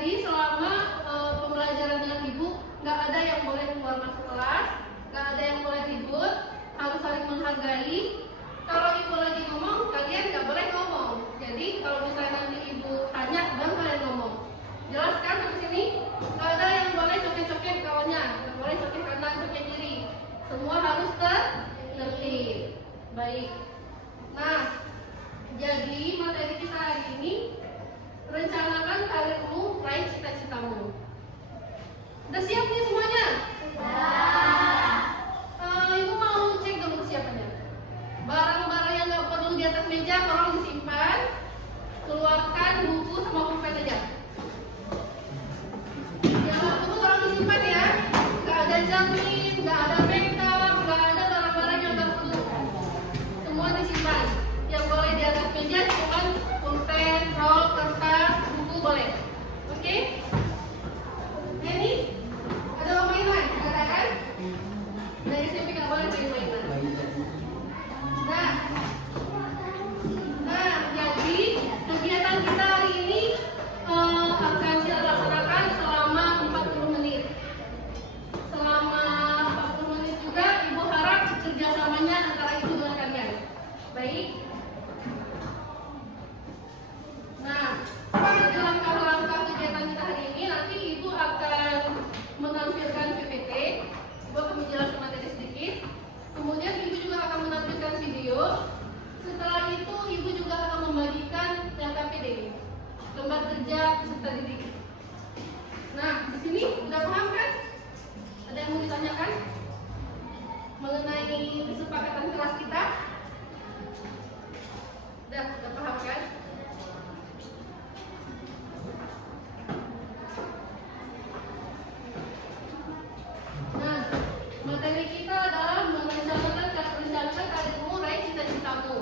Jadi selama pembelajaran dengan ibu, nggak ada yang boleh keluar masuk kelas, nggak ada yang boleh ribut, harus saling menghargai. Kalau ibu lagi ngomong, kalian nggak boleh ngomong. Jadi kalau misalnya nanti ibu tanya, baru kalian ngomong. Jelas kan sampai sini? Nggak ada yang boleh coket-coket kawannya, nggak boleh coket kanan, coket kiri. Semua harus tertib. Baik. Nah, jadi materi kita hari ini, rencanakan karirmu, raih cita-citamu. Udah siap nih semuanya? Ibu mau cek dulu kesiapannya. Barang-barang yang nggak perlu di atas meja tolong disimpan. Keluarkan buku sama pulpen aja. Yang nggak perlu tolong disimpan ya. Nggak ada cermin, nggak ada makeup, nggak ada barang-barang yang nggak perlu. Semua disimpan. Yang boleh di atas meja cuma pulpen, roll, kertas, buku boleh. Oke? Ini ada mainan, ada kan? Dari SMP nggak boleh main-mainan. Nah, jadi kegiatan kita hari ini akan kita laksanakan selama 40 menit. Selama 40 menit juga Ibu harap kerjasamanya antara Ibu dengan kalian. Baik? Nah, dalam langkah-langkah kegiatan kita hari ini nanti Ibu akan menampilkan PPT. Ibu akan menjelaskan materi sedikit. Kemudian Ibu juga akan menampilkan video. Setelah itu Ibu juga akan membagikan LKPD, lembar kerja peserta didik. Nah, di sini udah paham kan? Ada yang mau ditanyakan mengenai kesepakatan kelas kita? Udah paham kan? Nah, materi kita adalah merencanakan karirmu, raih cita-citamu.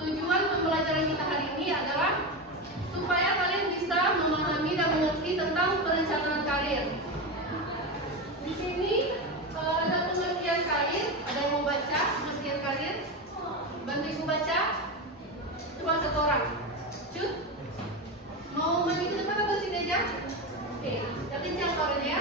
Tujuan pembelajaran kita hari ini adalah supaya kalian bisa memahami dan mengerti tentang perencanaan karir. Di sini ada pengertian karir. Ada yang mau baca pengertian karir? Bantu Ibu baca. Cuma satu orang. Cut. Mau maju ke depan atau sini aja? Oke, tapi jangan suaranya ya.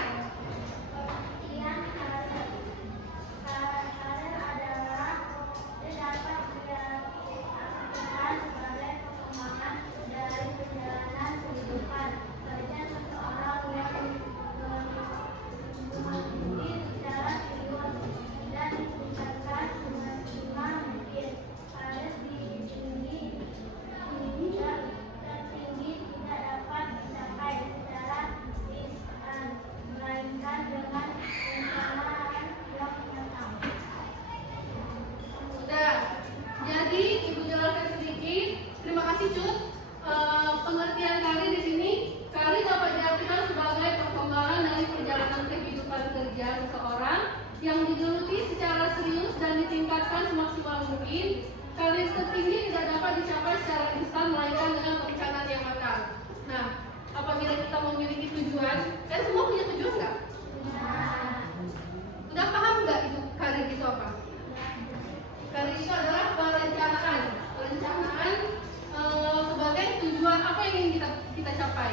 Pengertian karir di sini, karir dapat diartikan sebagai perkembangan dari perjalanan kehidupan kerja seseorang yang digeluti secara serius dan ditingkatkan semaksimal mungkin. Karir tertinggi tidak dapat dicapai secara instan melainkan dengan perencanaan yang matang. Nah, apabila kita memiliki tujuan, semua punya tujuan nggak? Udah paham nggak itu karir itu apa? Karir itu adalah perencanaan sebagai tujuan apa yang ingin kita capai.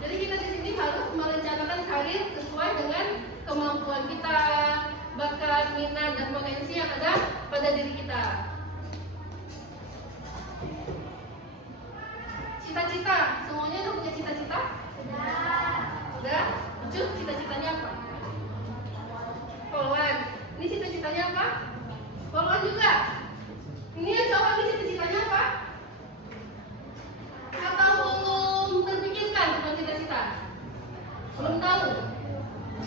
Jadi kita di sini harus merencanakan karir sesuai dengan kemampuan kita, bakat, minat, dan potensi yang ada pada diri kita. Cita-cita, semuanya udah punya cita-cita? Udah? Cut, cita-citanya apa? Poluan. Ini cita-citanya apa? Poluan juga. Ini yang cowok, ini cita-citanya apa? Atau belum terpikirkan tentang cita-cita? Belum tahu?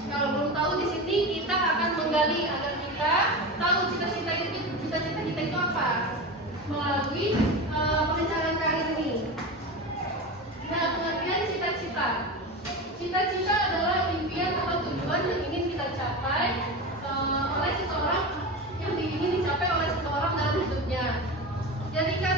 Kalau belum tahu, di sini kita akan menggali agar kita tahu cita-cita kita itu apa melalui perencanaan karir ini. Nah, pengertian cita-cita. Cita-cita adalah impian atau tujuan yang ingin kita capai oleh seseorang, yang ingin dicapai oleh seseorang dalam hidupnya. Jadikan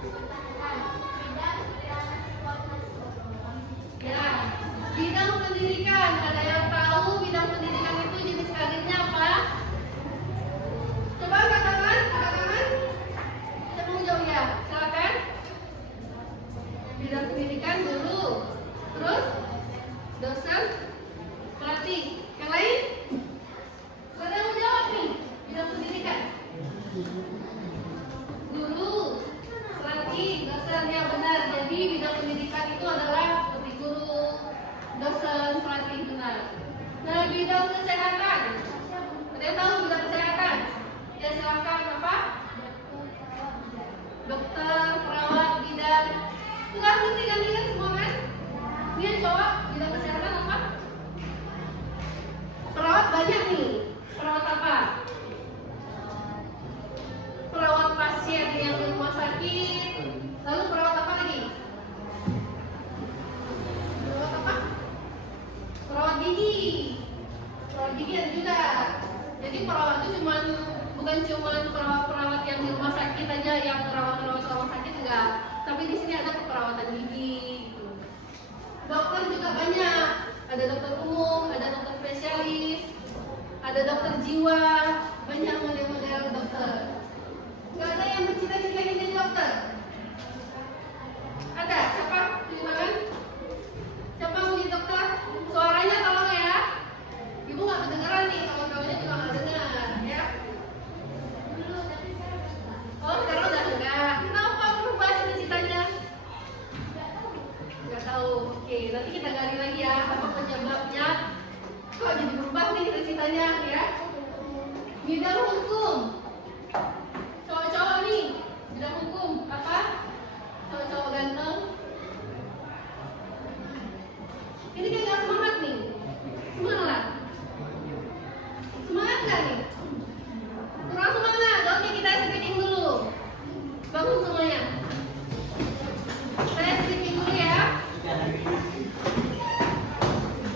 Ya, bidang pendidikan. Ada yang tahu bidang pendidikan itu jenis karirnya apa? Coba angkat tangan, angkat tangan. Siapa mau jawab ya? Silakan. Bidang pendidikan guru, terus dosen, pelatih. Yang lain? Ada yang mau jawab nih? Bidang pendidikan. Guru, pelatih, dosen, ya benar. Jadi bidang pendidikan itu adalah seperti guru, dosen, pelatih, benar. Nah, bidang kesehatan. Ada yang tahu bidang kesehatan? Ya silakan apa? Dokter, perawat, bidan. Enggak ngerti kan ini semua kan? Dia jawab bidang kesehatan apa? Perawat banyak nih. Perawat apa? Perawat pasien yang di rumah sakit. Lalu perawat apa lagi? Perawat apa? Perawat gigi. Perawat gigi ada juga. Jadi perawat itu bukan cuma perawat yang di rumah sakit aja, yang merawat rumah sakit enggak. Tapi di sini ada keperawatan gigi. Gitu. Dokter juga banyak. Ada dokter umum, ada dokter spesialis, ada dokter jiwa, banyak model-model dokter. Nggak ada yang bercita-cita ingin jadi dokter? Ada? Siapa? Tunjuk tangan. Siapa mau jadi dokter? Suaranya tolong ya. Ibu nggak kedengeran nih, kawan-kawannya juga nggak dengar, ya. Oh, sekarang udah enggak. Kenapa berubah cita-citanya? Nggak tahu. Oke, nanti kita gali lagi ya apa penyebabnya. Kok jadi berubah nih cita-citanya, ya? Bidang hukum. Cowok-cowok nih, bidang hukum apa? Cowok-cowok ganteng. Ini kayak gak semangat nih. Semangat. Semangat gak nih? Kurang semangat. Oke, kita stretching dulu. Bangun semuanya. Saya stretching dulu ya.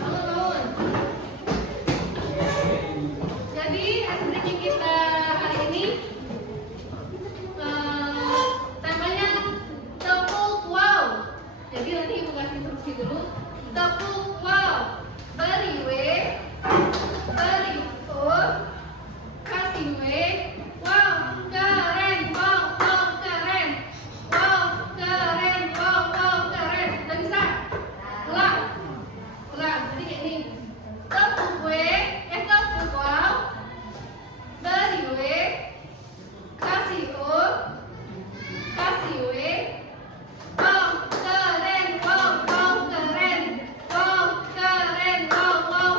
Bangun. Jadi stretching kita hari ini temanya tepuk wow. Jadi nanti ibu kasih instruksi dulu. Tepuk wow. Beri W, beri O, kasih W. Wow, keren. Wow, keren. Wow, keren. Wow, keren. Udah bisa? Ulang. Jadi kayak ini. Tepuk W, tepuk wow. Beri W, kasih O, kasih W. Wow, keren. Wow, keren. Wow, keren. Wow,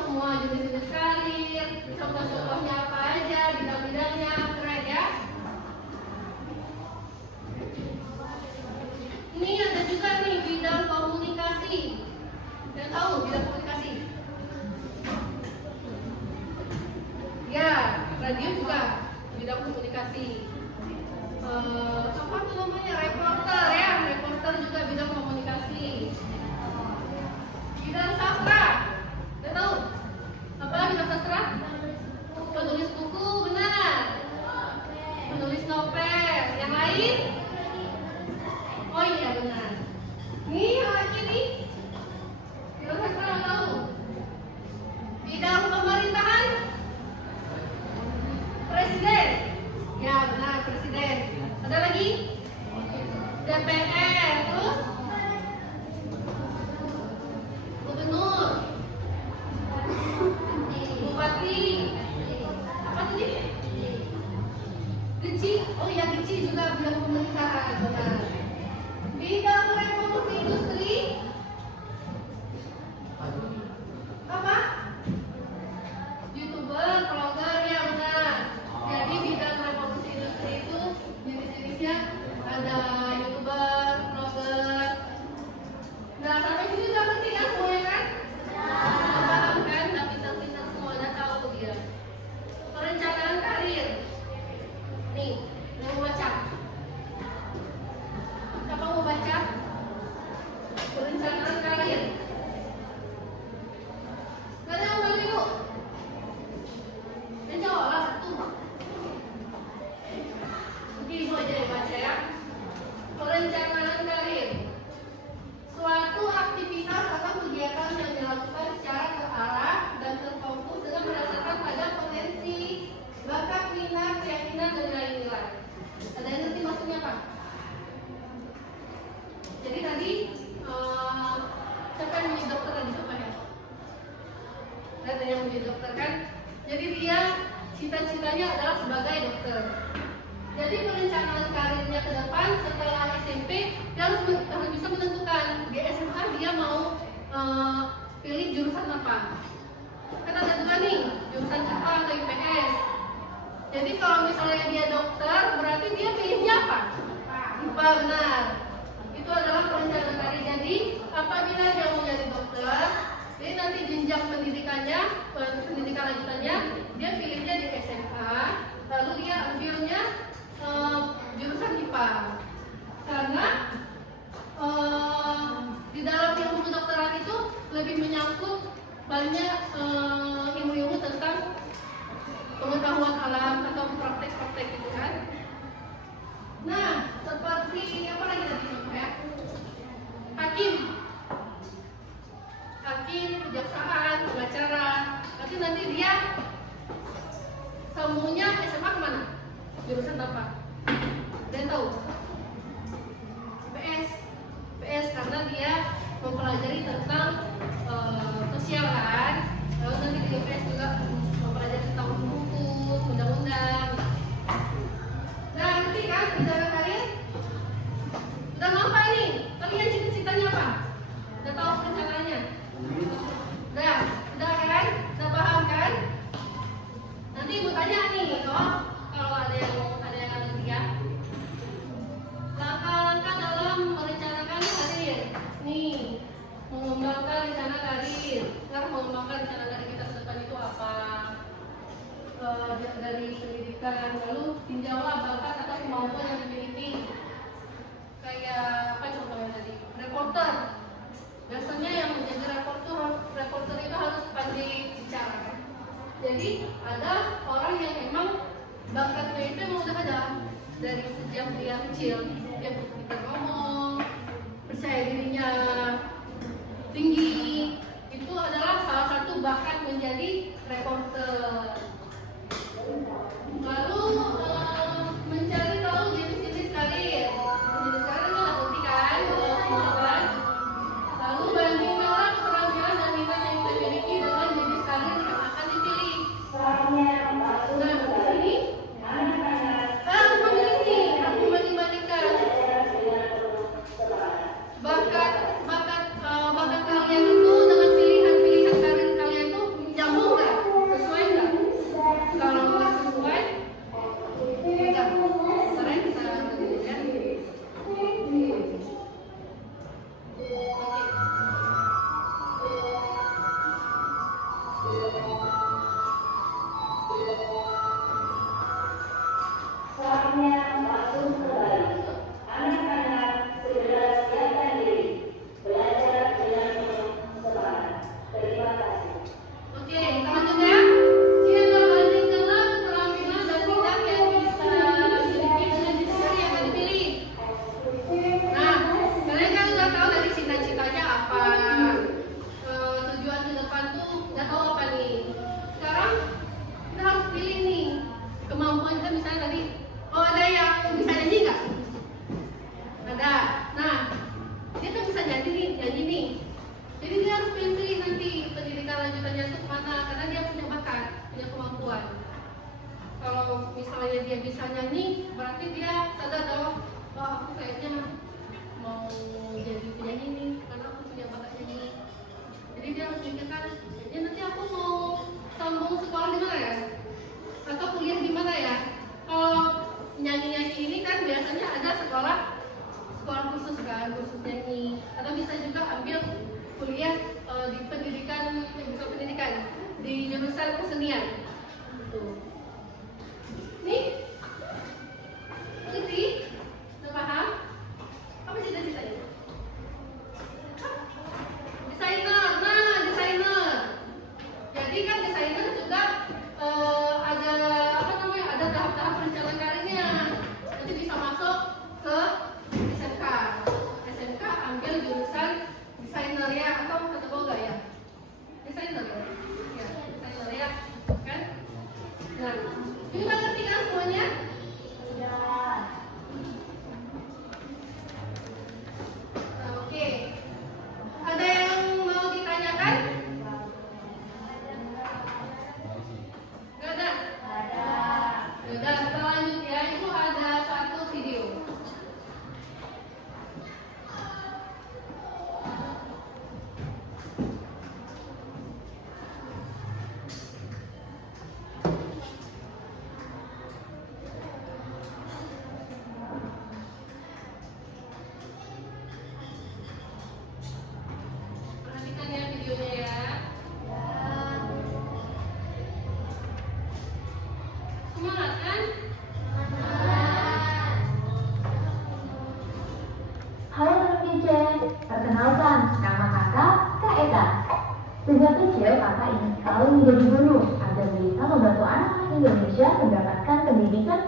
semua jenis-jenis karir, contoh-contohnya apa aja, bidang-bidangnya, keren ya. Ini ada juga nih bidang komunikasi. Yang tahu bidang komunikasi? Ya, radio juga bidang komunikasi. Apa tuh namanya? Reporter ya, reporter juga bidang komunikasi. Bidang sastra, udah tahu? Apa bidang sastra? Penulis buku, benar. Penulis novel, yang lain? Oh iya benar. Nih yang lagi nih, bidang sastra nggak tahu? Bidang pemerintahan, presiden. Ya benar, presiden. Ada lagi? DPR, terus gubernur, bupati, apa tadi? Geci. Oh iya, Geci juga bidang pemerintahan, benar. Bidang revolusi industri apa? YouTuber, vlogger, ya benar. Jadi bidang revolusi industri itu jenis-jenisnya ada YouTuber, vlogger. Nah, sampai sini udah ngerti kan semuanya kan? Paham kan? Udah pintar-pintar semua, udah tahu dia. Perencanaan karir. Nih, yang mau baca. Siapa mau baca? Perencanaan karir. Gak ada yang balik dulu. Yang jawab lah satu. Mungkin ibu aja yang baca ya. Perencanaan karir. Suatu aktivitas atau kegiatan yang dilakukan secara terarah dan terfokus dengan berdasarkan pada potensi, bakat, minat, keyakinan, dan nilai-nilai. Ada yang ngerti maksudnya apa? Jadi tadi siapa yang menjadi dokter tadi coba ya? Ada yang menjadi dokter kan? Jadi dia cita-citanya adalah sebagai dokter. Jadi perencanaan karirnya ke depan setelah SMP dia harus bisa menentukan di SMA dia mau pilih jurusan apa. Kan ada juga nih jurusan IPA atau IPS. Jadi kalau misalnya dia dokter berarti dia pilihnya apa? IPA, benar. Itu adalah perencanaan karir. Jadi apabila dia mau jadi dokter, jadi nanti jenjang pendidikannya, pendidikan lanjutannya dia pilihnya di SMA, lalu dia ambilnya jurusan IPA. Karena di dalam ilmu kedokteran itu lebih menyangkut banyak ilmu-ilmu tentang pengetahuan alam atau praktek-praktek gitu kan. Nah, seperti apa lagi tadi ya? Hakim, kejaksaan, pengacara. Tapi nanti dia semuanya SMA kemana? Jurusan apa? Ada yang tahu? PS karena dia mempelajari tentang sosial kan. Lalu nanti di PS juga mempelajari tentang hukum, undang-undang. Nah, nanti kan bicara karir udah nampak nih. Kalian cita-citanya apa? Udah tahu rencananya? Udah kan? Udah paham kan? Nanti ibu tanya nih, kalau ada yang ngerti ya. Langkah-langkah dalam merencanakan karir. Nih, mengembangkan rencana karir. Sekarang mengembangkan rencana karir kita ke depan itu apa? Dari pendidikan, lalu tinjaulah bakat atau kemampuan yang dimiliki. Kayak apa contohnya tadi? Reporter. Biasanya yang menjadi reporter itu harus pandai bicara kan? Jadi ada orang yang memang bakatnya itu emang udah ada dari sejak dia kecil. Dia bisa ngomong, percaya dirinya tinggi. Itu adalah salah satu bakat menjadi reporter. Lalu mencari tahu jenis-jenis karir. Jenis karir itu udah penting kan? Lalu bandingkanlah keterampilan dan minat yang kita miliki dengan jenis karir yang akan dipilih. Nah, di sini aku memiliki, aku membanding-bandingkan bakat kalian itu dengan pilihan-pilihan karir kalian itu dia bisa nyanyi, berarti dia sadar dong, oh aku kayaknya mau jadi penyanyi nih, karena aku punya bakat nyanyi. Jadi dia harus mikirkan, jadi nanti aku mau sambung sekolah di mana ya? Atau kuliah di mana ya? Kalau nyanyi-nyanyi ini kan biasanya ada sekolah khusus kan, khusus nyanyi. Atau bisa juga ambil kuliah di pendidikan, bukan pendidikan, di jurusan kesenian. Tuh. Nih, ngerti? Udah paham? Apa cita-citanya? Desainer, nah desainer. Jadi kan desainer juga ada apa namanya? Ada tahap-tahap perencanaan karirnya. Nanti bisa masuk ke SMK. SMK ambil jurusan desainer ya, atau kata boga ya? Desainer ya? Ya, desainer ya, kan? Nah, ini udah ngerti kan semuanya? Sudah. Nah, oke. Ada yang mau ditanyakan? Gak ada? Ada. Sudah, kita lanjut ya. Itu ada satu video. Perhatikan ya videonya ya. Semangat kan? Halo teman kicen, perkenalkan nama kakak Kak Eta. Sejak kecil kakak ingin sekali menjadi guru agar bisa membantu anak-anak Indonesia mendapatkan pendidikan.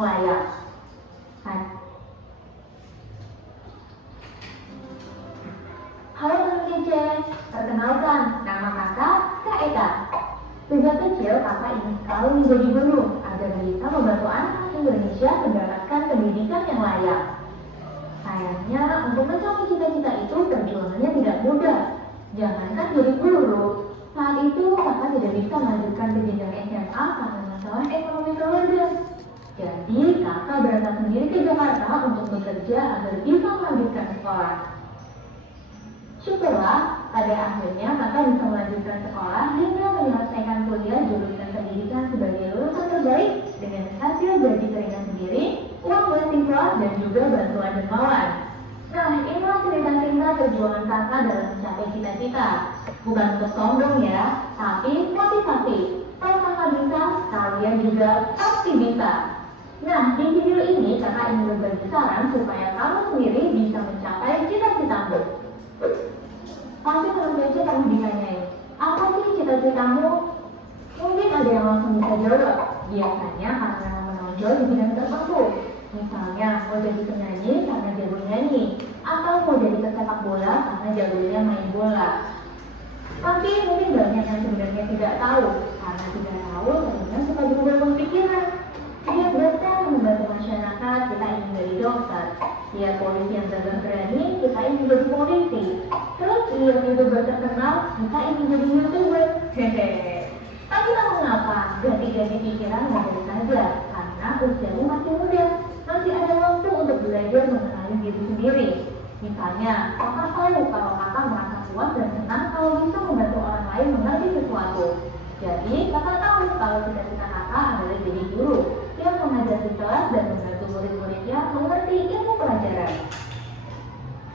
Layak. Halo teman kicen, perkenalkan nama kakak Kak Eta. Sejak kecil kakak ingin sekali menjadi guru agar bisa membantu anak-anak Indonesia mendapatkan pendidikan yang layak. Sayangnya untuk mencapai cita-cita itu perjuangannya tidak mudah. Jangankan jadi guru, saat itu kakak tidak bisa melanjutkan ke jenjang SMA karena masalah ekonomi keluarga. Jadi kakak berangkat sendiri ke Jakarta untuk bekerja agar bisa melanjutkan sekolah. Syukurlah, pada akhirnya kakak bisa melanjutkan sekolah hingga menyelesaikan kuliah jurusan pendidikan sebagai lulusan terbaik dengan hasil gaji keringan sendiri, uang beasiswa, dan juga bantuan dermawan. Nah, inilah cerita singkat perjuangan kakak dalam mencapai cita-cita. Bukan untuk sombong ya, tapi motivasi. Kalau kakak bisa, kalian juga pasti bisa. Nah, di video ini kakak ingin berbagi saran supaya kamu sendiri bisa mencapai cita-citamu. Pasti teman kecil kamu ditanyai, apa sih cita-citamu? Mungkin ada yang langsung bisa jawab. Biasanya karena menonjol di bidang tertentu. Misalnya mau jadi penyanyi karena jago nyanyi, atau mau jadi pesepak bola karena jagonya main bola. Tapi mungkin banyak yang sebenarnya tidak tahu, karena tidak tahu ternyata suka berubah pikiran. Dia dokter membantu masyarakat, kita ingin jadi dokter. Dia polisi yang gagah berani, kita ingin jadi polisi. Terus dia YouTuber terkenal, kita ingin jadi YouTuber. Hehehe. Tapi tak mengapa, ganti-ganti pikiran nggak boleh saja, karena usiamu masih muda. Masih ada waktu untuk belajar mengenali diri sendiri. Misalnya, kakak tahu kalau kakak merasa puas dan senang kalau bisa membantu orang lain mengerti sesuatu. Jadi, kakak tahu kalau cita-cita kakak adalah jadi guru yang mengajar di kelas dan membantu murid-muridnya mengerti ilmu pelajaran.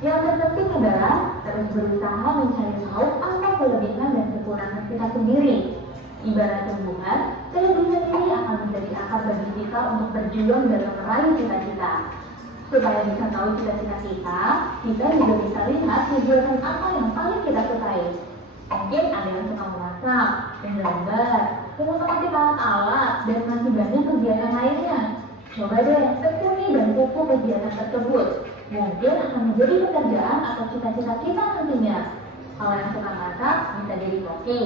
Yang terpenting adalah terus berusaha mencari tahu apa kelebihan dan kekurangan kita sendiri. Ibarat tumbuhan, kelebihan ini akan menjadi akar bagi kita untuk berjuang dalam meraih cita-cita. Supaya bisa tahu cita-cita kita juga bisa lihat kegiatan apa yang paling kita sukai. Mungkin ada yang suka memasak, menggambar, mengotak-atik alat-alat, dan masih banyak kegiatan lainnya. Coba deh tekuni dan kuku kegiatan tersebut. Mungkin akan menjadi pekerjaan atau cita-cita kita nantinya. Kalau yang suka masak bisa jadi koki.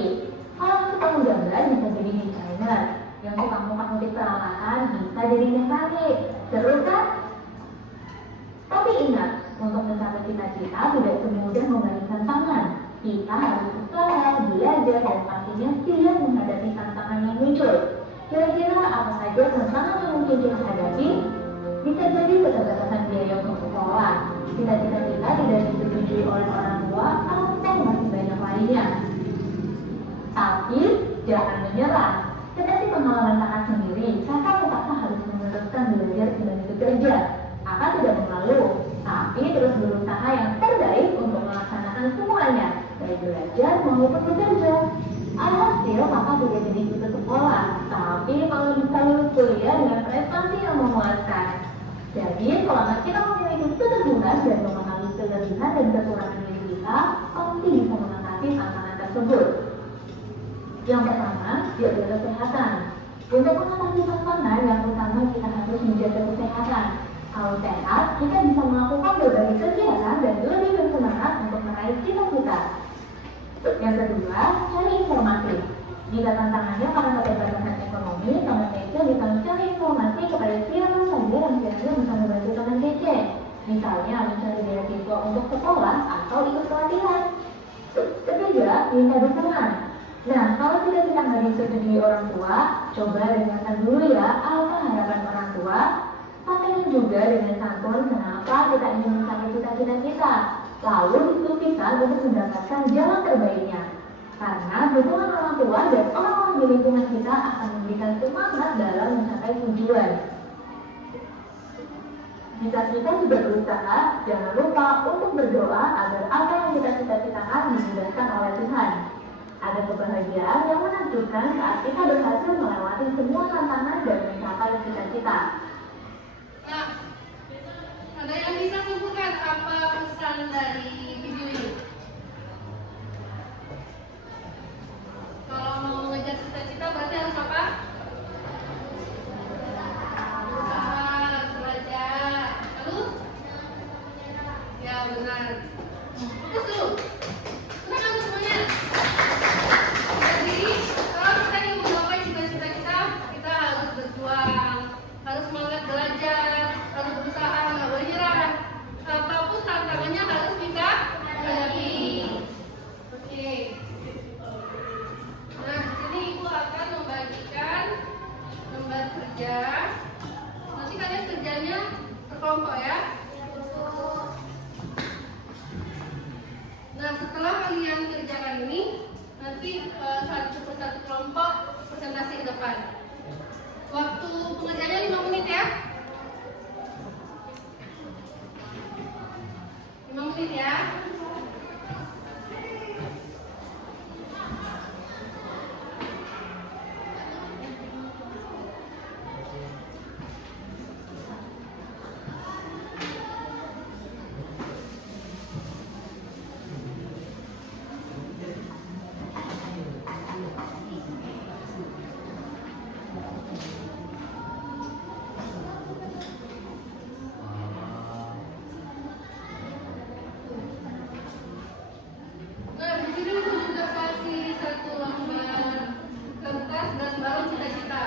Kalau yang suka menggambar bisa jadi desainer. yang suka ngutak-ngutik peralatan bisa jadi mekanik. Seru kan? Tapi ingat, untuk mencapai cita-cita tidak semudah membalikan tangan. Kita harus usaha, belajar, dan pastinya siap menghadapi tantangan yang muncul. Kira-kira apa saja tantangan yang mungkin kita hadapi? Bisa jadi keterbatasan biaya untuk sekolah, cita-cita kita tidak disetujui oleh orang tua, atau masih banyak lainnya. Tapi jangan menyerah. Seperti pengalaman kakak sendiri, kakak terpaksa harus meneruskan belajar sembari bekerja. Kakak tidak mengeluh, tapi terus berusaha yang terbaik untuk melaksanakan semuanya, baik belajar maupun bekerja. Alhasil kakak tidak jadi putus sekolah, tapi malah bisa lulus kuliah dengan prestasi yang memuaskan. Jadi selama kita memiliki keteguhan dan memahami kelebihan dan kekurangan diri kita, pasti bisa mengatasi tantangan tersebut. Yang pertama, jaga kesehatan. Untuk mengatasi tantangan, yang utama kita harus menjaga kesehatan. Kalau sehat, kita bisa melakukan berbagai kegiatan dan lebih bersemangat untuk meraih cita-cita. Yang kedua, cari informasi. Jika tantangannya karena keterbatasan ekonomi, teman kece bisa mencari informasi kepada siapa saja yang kiranya bisa membantu teman kece. Misalnya, mencari beasiswa untuk sekolah atau ikut pelatihan. Ketiga, minta dukungan. Nah, kalau cita-cita nggak disetujui orang tua, coba dengarkan dulu ya apa harapan orang tua. Pastikan juga dengan santun kenapa kita ingin mencapai cita-cita kita. Lalu diskusikan untuk mendapatkan jalan terbaiknya. Karena dukungan orang tua dan orang-orang di lingkungan kita akan memberikan semangat dalam mencapai tujuan. Jika kita sudah berusaha, jangan lupa untuk berdoa agar apa yang kita cita-citakan dimudahkan oleh Tuhan. Ada kebahagiaan yang menentukan saat kita berhasil melewati semua tantangan dan mencapai cita-cita. Nah, ada yang bisa simpulkan apa pesan dari video ini? Kalau mau mengejar cita-cita berarti harus apa? Berusaha, belajar. Lalu? Ya benar. Fokus dulu. Tenang semuanya. Jadi, kalau kita ingin menggapai cita-cita kita harus berjuang, harus semangat belajar, harus berusaha, nggak boleh nyerah. Apapun tantangannya harus kita hadapi. Oke. Nah, di sini ibu akan membagikan lembar kerja. Nanti kalian kerjanya berkelompok ya. Nah, setelah kalian kerjakan ini, nanti satu persatu kelompok presentasi ke depan. Waktu pengerjaannya 5 menit ya. 5 menit ya. Nah, di sini aku juga kasih satu lembar kertas dan balon cita-cita.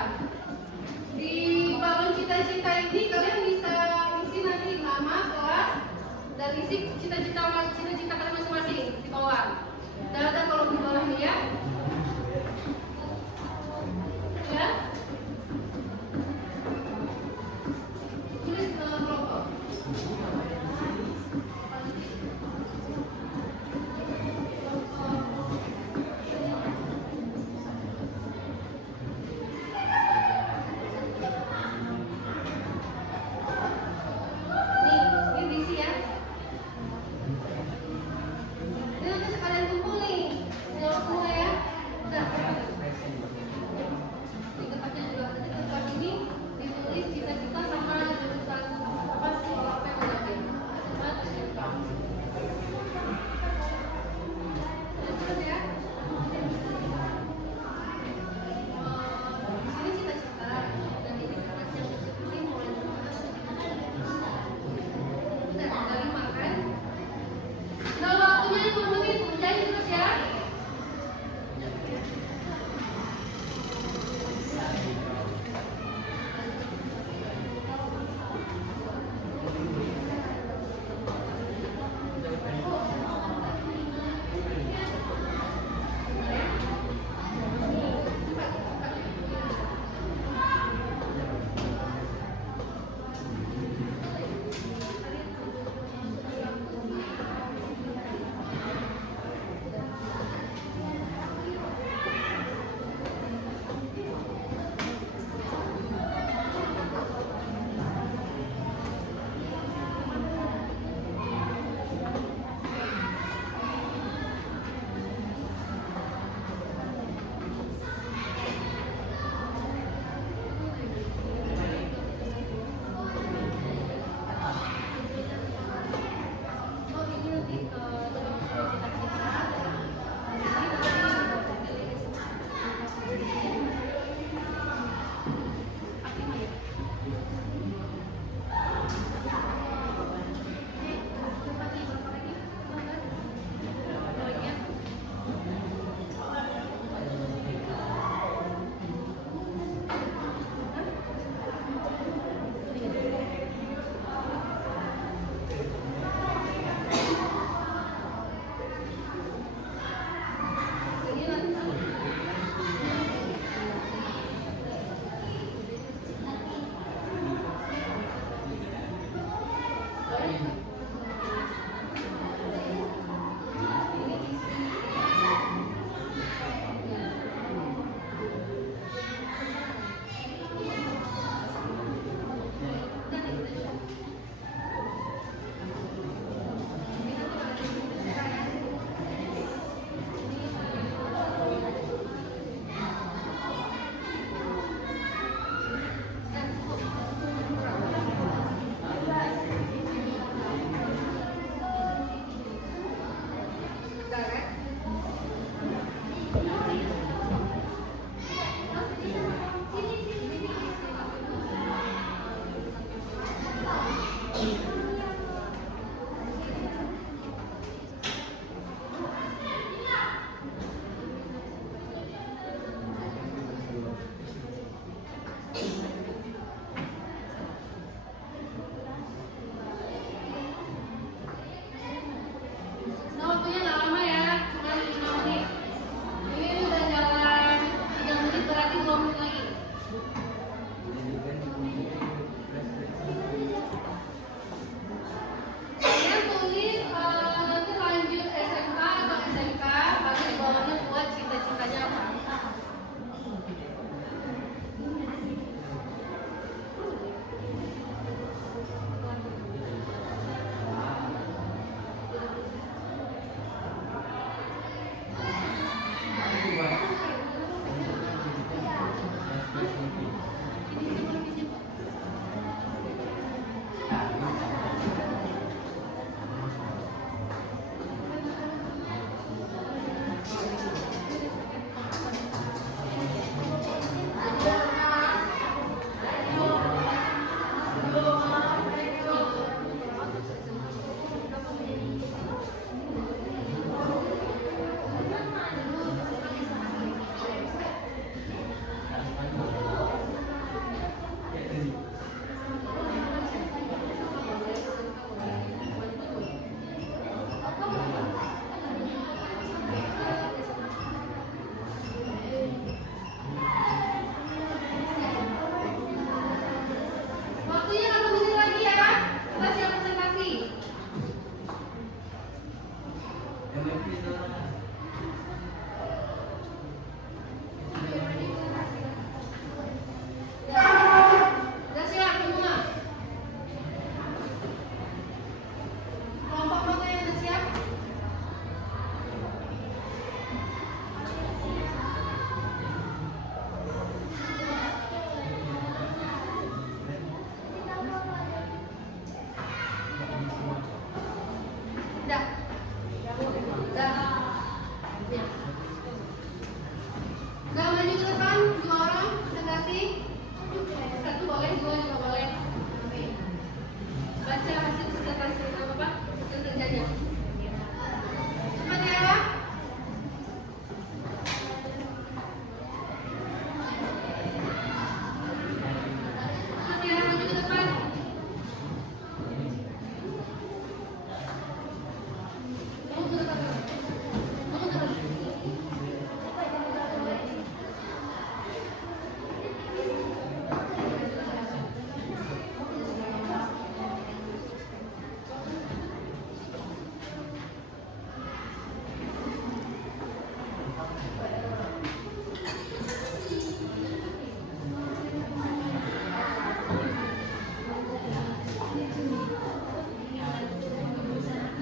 Di balon cita-cita ini kalian bisa isi nanti nama, kelas, dan isi cita-cita kalian masing-masing di bawah. Dan ada kolom di bawahnya ya. Ya. Tulis ke kelompok. Ini diisi ya. Ini nanti sekalian kumpul nih. Jawab semua ya. Nah, waktunya nggak lama ya, cuma 5 menit. Ini udah jalan 3 menit, berarti 2 menit lagi. Kalian tulis nanti lanjut SMK atau SMK, baru di bawahnya buat cita-citanya apa. Waktunya 8 menit lagi ya. Kita siap presentasi. Udah siap semua? Kelompok foto yang udah siap? Udah. Udah. Udah maju ke depan, 2 orang presentasi. 1 boleh, 2 juga boleh. Baca hasil presentasi apa? Hasil kerjanya. Cepat ya. Cepat ya, maju ke depan. Kamu ke depan. Kamu ke depan.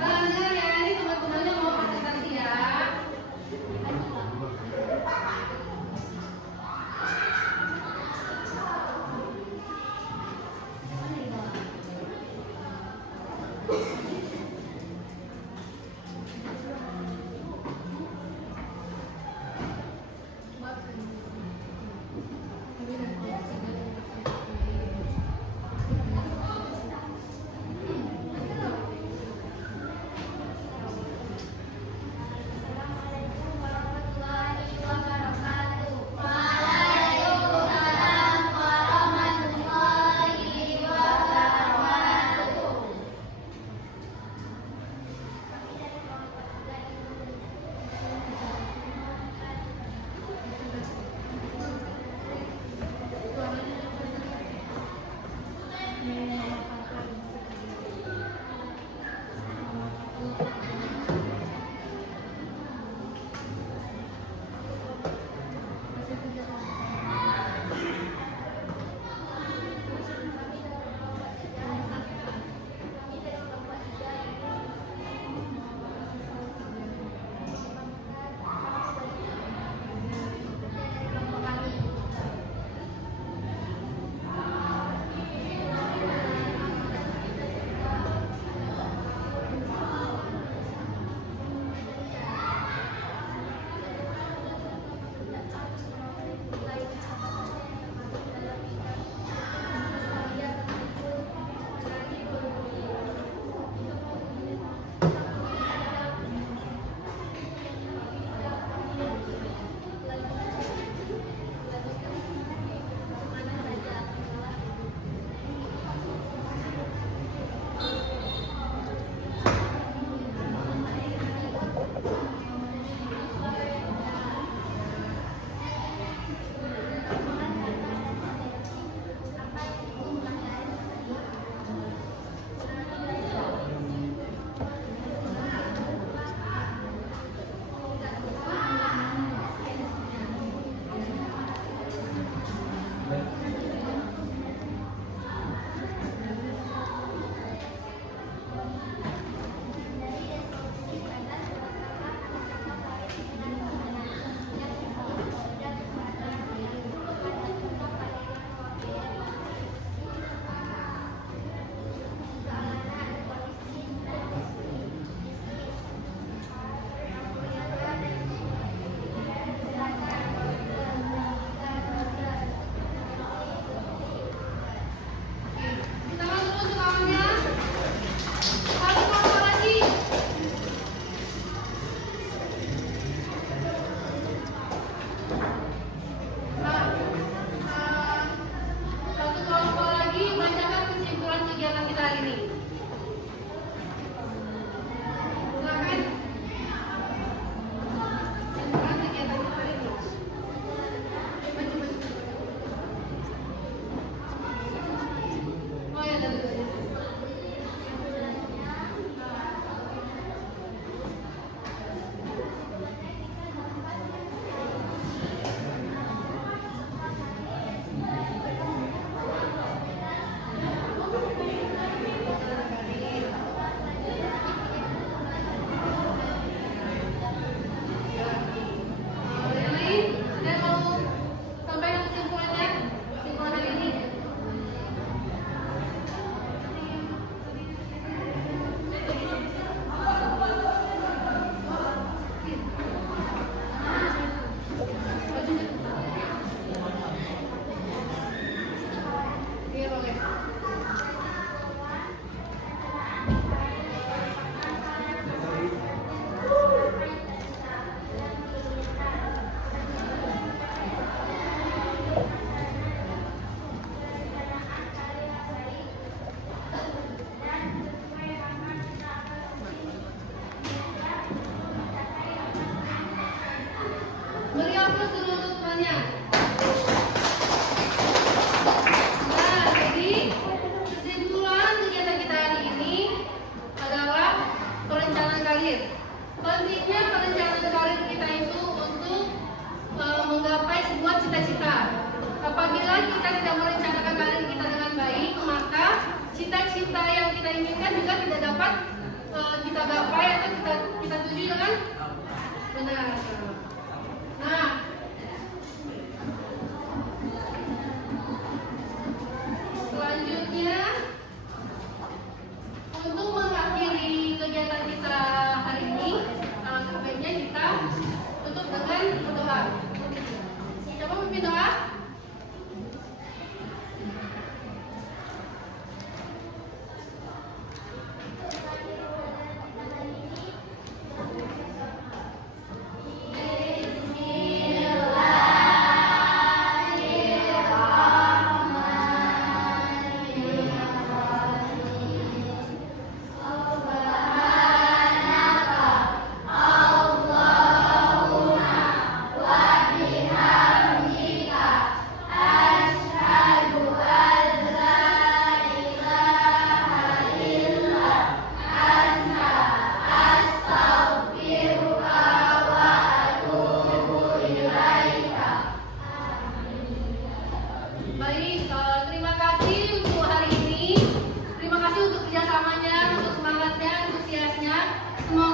Benar ya, ini teman-temannya mau presentasi ya.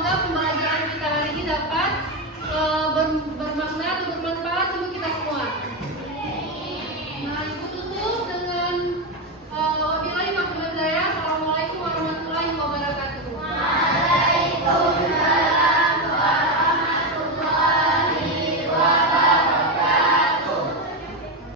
semoga pembelajaran kita hari ini dapat bermakna atau bermanfaat untuk kita semua.